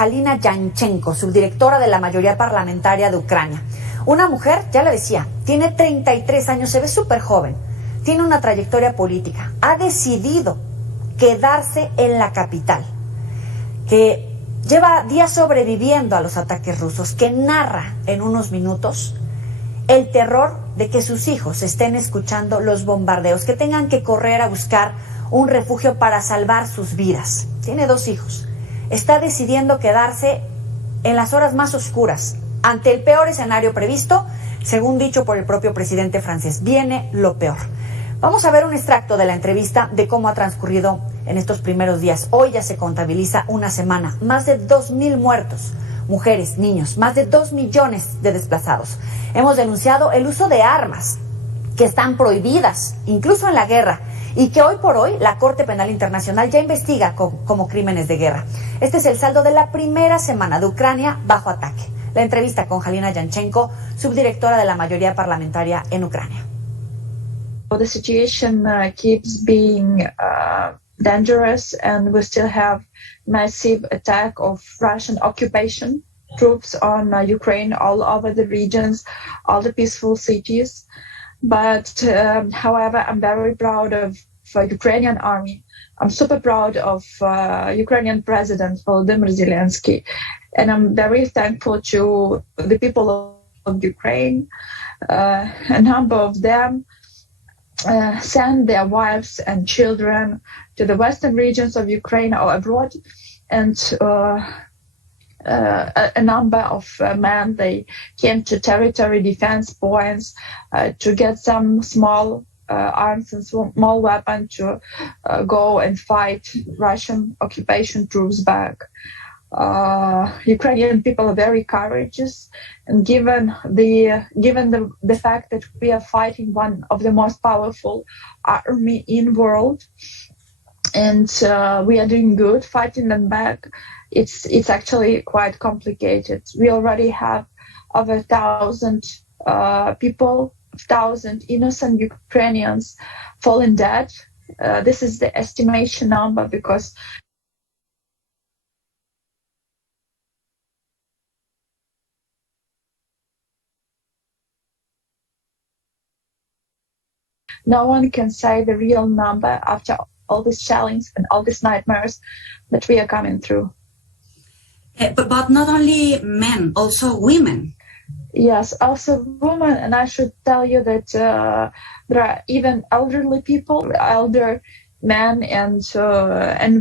Halyna Yanchenko, subdirectora de la mayoría parlamentaria de Ucrania. Una mujer, ya le decía, tiene 33 años, se ve súper joven, tiene una trayectoria política, ha decidido quedarse en la capital, que lleva días sobreviviendo a los ataques rusos, que narra en unos minutos el terror de que sus hijos estén escuchando los bombardeos, que tengan que correr a buscar un refugio para salvar sus vidas. Tiene 2 hijos. Está decidiendo quedarse en las horas más oscuras, ante el peor escenario previsto, según dicho por el propio presidente francés. Viene lo peor. Vamos a ver un extracto de la entrevista de cómo ha transcurrido en estos primeros días. Hoy ya se contabiliza una semana, más de 2.000 muertos, mujeres, niños, más de 2 millones de desplazados. Hemos denunciado el uso de armas que están prohibidas, incluso en la guerra, y que hoy por hoy la Corte Penal Internacional ya investiga como crímenes de guerra. Este es el saldo de la primera semana de Ucrania bajo ataque. La entrevista con Halyna Yanchenko, subdirectora de la mayoría parlamentaria en Ucrania. The situation keeps being dangerous, and we still have massive attack of Russian occupation troops on Ukraine, all over the regions, all the peaceful cities. But however, I'm very proud of Ukrainian army. I'm super proud of Ukrainian President Volodymyr Zelensky, and I'm very thankful to the people of Ukraine. A number of them send their wives and children to the western regions of Ukraine or abroad, and a number of men, they came to territory defense points to get some small arms and small weapons to go and fight Russian occupation troops back. Ukrainian people are very courageous, and given the fact that we are fighting one of the most powerful army in the world, and we are doing good fighting them back, it's actually quite complicated. We already have over 1,000 people, 1,000 innocent Ukrainians fallen dead. This is the estimation number, because no one can say the real number after all these challenges and all these nightmares that we are coming through. But not only men, also women. Yes, also women, and I should tell you that there are even elderly people, elder men and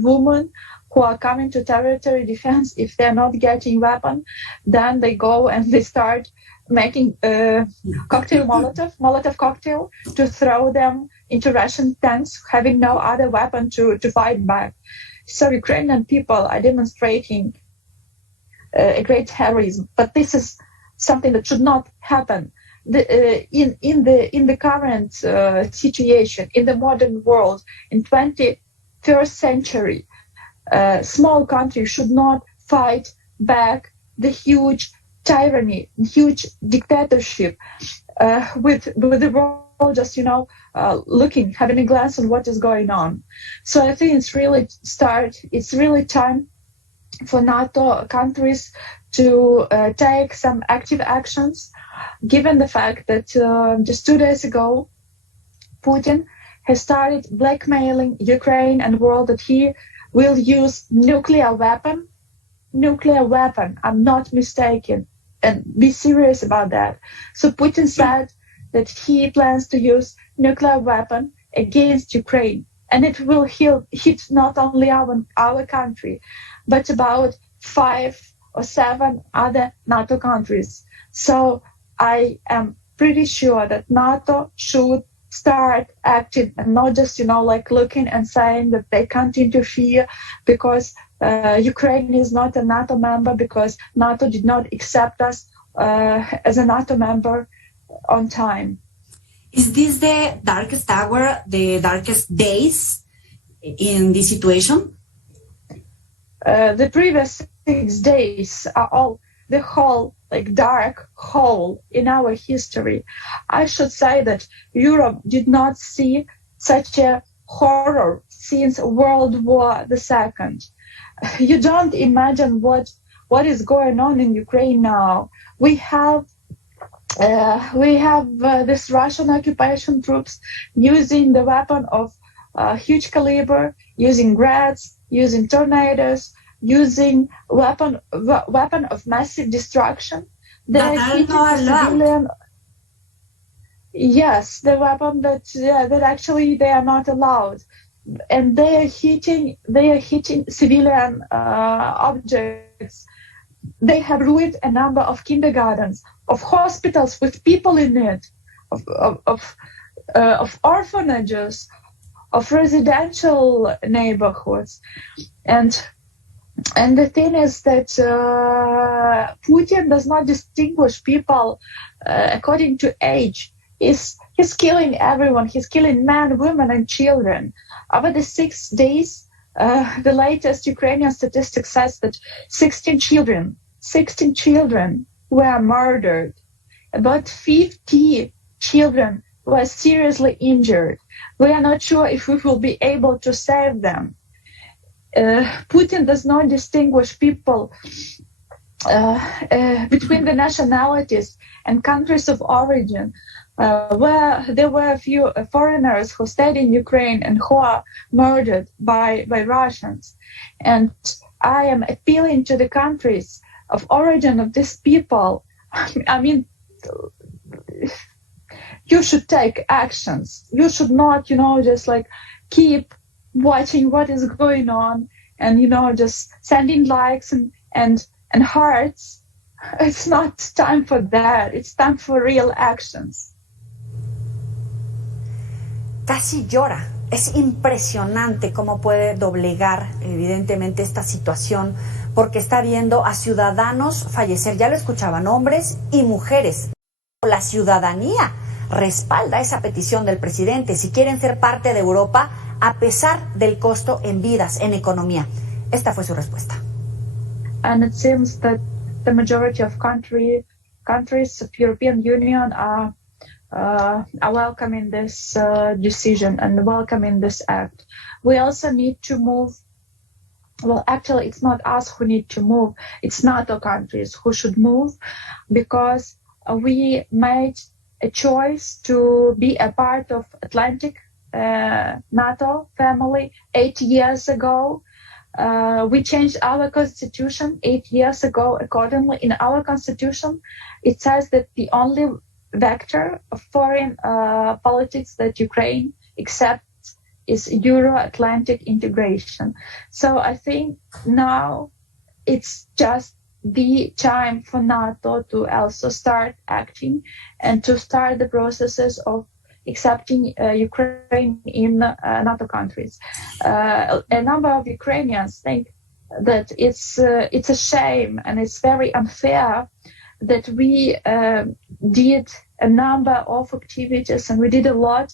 women who are coming to territory defense. If they're not getting weapon, then they go and they start making Molotov cocktail to throw them into Russian tanks, having no other weapon to fight back. So Ukrainian people are demonstrating a great heroism, but this is something that should not happen. In the current situation, in the modern world, in 21st century, small countries should not fight back the huge tyranny, huge dictatorship, with the world just looking, having a glance on what is going on. So I think it's really time for NATO countries to take some active actions, given the fact that just 2 days ago, Putin has started blackmailing Ukraine and world that he will use nuclear weapon. I'm not mistaken, and be serious about that. So Putin said that he plans to use nuclear weapon against Ukraine, and it will hit not only our country, but about 5 or 7 other NATO countries. So I am pretty sure that NATO should start acting and not just, looking and saying that they can't interfere because Ukraine is not a NATO member, because NATO did not accept us as a NATO member on time. Is this the darkest hour, the darkest days in this situation? The previous 6 days are all the whole dark hole in our history. I should say that Europe did not see such a horror since World War II. You don't imagine what what is going on in Ukraine now. We have this Russian occupation troops using the weapon of huge caliber, using grads, using tornadoes, using weapon of massive destruction. They're hitting the civilian. Yes, the weapon that actually they are not allowed, and they are hitting civilian objects. They have ruined a number of kindergartens, of hospitals with people in it, of orphanages, of residential neighborhoods, and the thing is that Putin does not distinguish people according to age. He's killing everyone. He's killing men, women, and children. Over the 6 days, the latest Ukrainian statistics says that 16 children were murdered. About 50 children were seriously injured. We are not sure if we will be able to save them. Putin does not distinguish people between the nationalities and countries of origin, where there were a few foreigners who stayed in Ukraine and who are murdered by Russians. And I am appealing to the countries of origin of these people. I mean, you should take actions. You should not, just like keep watching what is going on and, just sending likes and hearts. It's not time for that. It's time for real actions. Casi llora. Es impresionante cómo puede doblegar evidentemente esta situación, porque está viendo a ciudadanos fallecer. Ya lo escuchaban, hombres y mujeres. La ciudadanía respalda esa petición del presidente si quieren ser parte de Europa a pesar del costo en vidas, en economía. Esta fue su respuesta. And it seems that the majority of countries of European Union are welcoming this decision and welcoming this act. We also need to move. Well, actually, it's not us who need to move. It's NATO countries who should move, because we made a choice to be a part of Atlantic NATO family 8 years ago. We changed our constitution 8 years ago. Accordingly, in our constitution, it says that the only vector of foreign politics that Ukraine accepts is Euro-Atlantic integration. So I think now it's just the time for NATO to also start acting and to start the processes of accepting Ukraine in NATO countries. A number of Ukrainians think that it's a shame and it's very unfair that we did a number of activities and we did a lot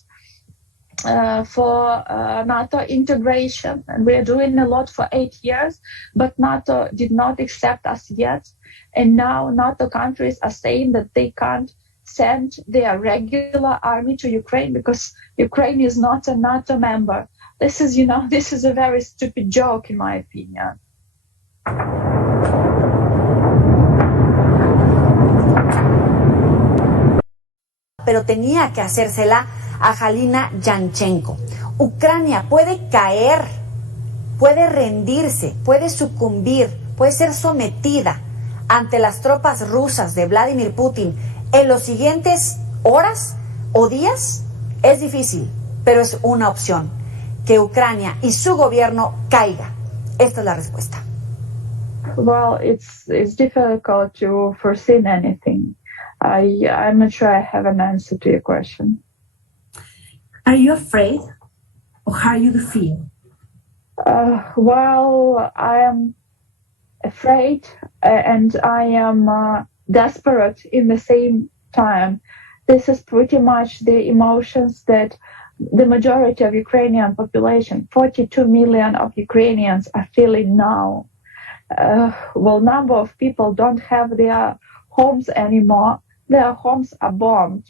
for NATO integration, and we are doing a lot for 8 years, but NATO did not accept us yet. And now NATO countries are saying that they can't send their regular army to Ukraine because Ukraine is not a NATO member. This is a very stupid joke, in my opinion. Pero tenía que hacérsela a Halyna Yanchenko. Ucrania puede caer, puede rendirse, puede sucumbir, puede ser sometida ante las tropas rusas de Vladimir Putin en los siguientes horas o días. Es difícil, pero es una opción. Que Ucrania y su gobierno caiga. Esta es la respuesta. Well, it's difficult to foresee anything. I'm not sure I have an answer to your question. Are you afraid, or how you feel? Well, I am afraid and I am desperate in the same time. This is pretty much the emotions that the majority of Ukrainian population, 42 million of Ukrainians, are feeling now. Well, number of people don't have their homes anymore. Their homes are bombed,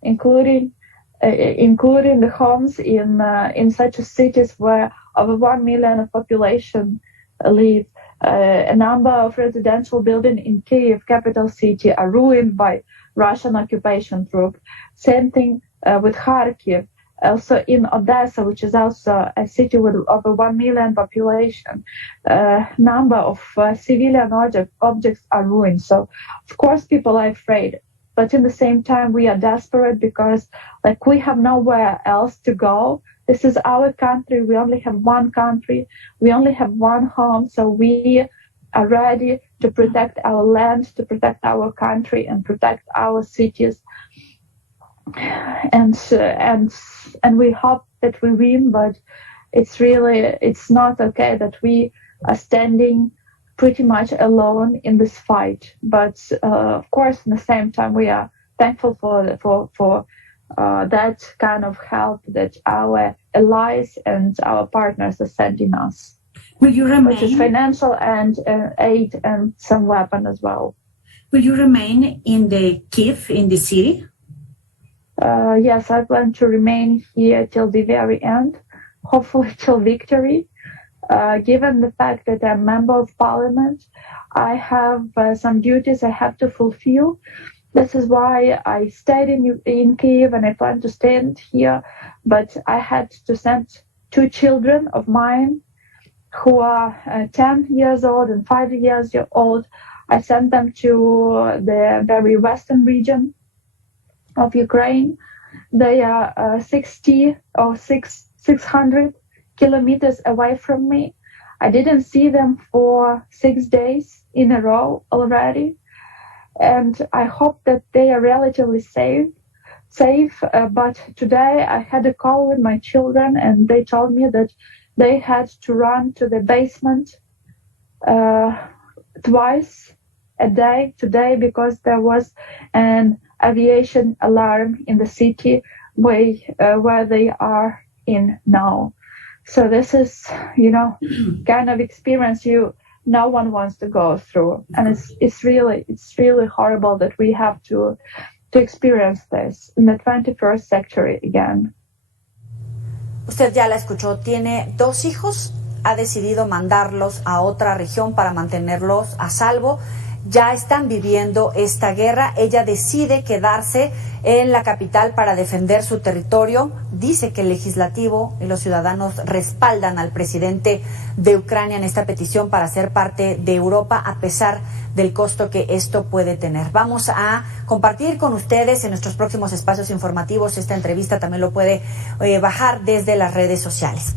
including the homes in such cities where over 1 million of population live. A number of residential buildings in Kyiv, capital city, are ruined by Russian occupation troops. Same thing with Kharkiv. Also in Odessa, which is also a city with over 1 million population, number of civilian objects are ruined. So, of course, people are afraid. But in the same time, we are desperate because, we have nowhere else to go. This is our country. We only have one country. We only have one home. So we are ready to protect our land, to protect our country, and protect our cities. And we hope that we win, but it's not okay that we are standing pretty much alone in this fight. But of course, in the same time, we are thankful for that kind of help that our allies and our partners are sending us. Will you remain? Which is financial and aid and some weapon as well. Will you remain in the Kyiv, in the city? Yes, I plan to remain here till the very end, hopefully till victory. Given the fact that I'm a member of parliament, I have some duties I have to fulfill. This is why I stayed in Kyiv, and I plan to stay here. But I had to send 2 children of mine who are 10 years old and 5 years old. I sent them to the very western region of Ukraine. They are 600 kilometers away from me. I didn't see them for 6 days in a row already. And I hope that they are relatively safe. But today I had a call with my children, and they told me that they had to run to the basement twice a day today because there was an aviation alarm in the city where they are in now. So this is, kind of experience no one wants to go through, and it's really horrible that we have to experience this in the 21st century again. Usted ya la escuchó, tiene 2 hijos, ha decidido mandarlos a otra región para mantenerlos a salvo. Ya están viviendo esta guerra. Ella decide quedarse en la capital para defender su territorio. Dice que el legislativo y los ciudadanos respaldan al presidente de Ucrania en esta petición para ser parte de Europa, a pesar del costo que esto puede tener. Vamos a compartir con ustedes en nuestros próximos espacios informativos esta entrevista. También lo puede bajar desde las redes sociales.